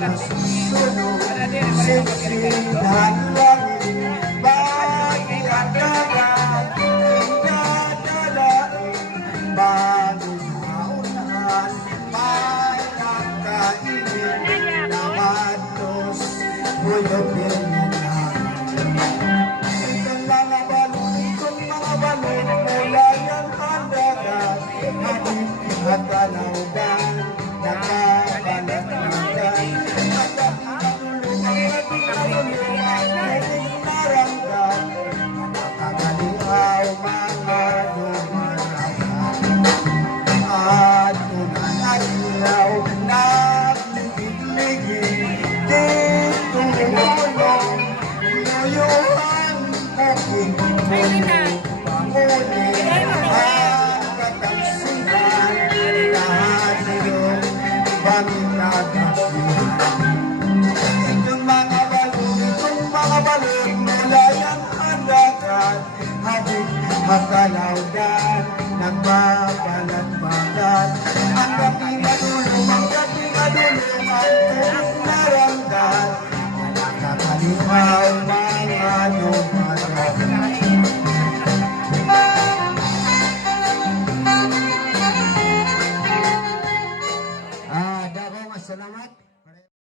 nasusunod, siksihan langit, bakit agad dadalain, bagong haunahan, may nakainin, na matos, buyopin na. Itong mga balon, mula yan handagan, at alawdan, nakabalagnagan, naramdam, nakakalihaw mga dumaragan. At unan at ilaw, naglibig-ligig, dito lumulong, luyuhan, bukid, pangunin, at katagsunan, lahat nilong paminagasihan. Itong mga balon, mula yang handagan, habig makalawdan, nagbabalat-balat. Ang gabi madulong, ang tubig na ramdam, nakakalihaw mga dumaragan.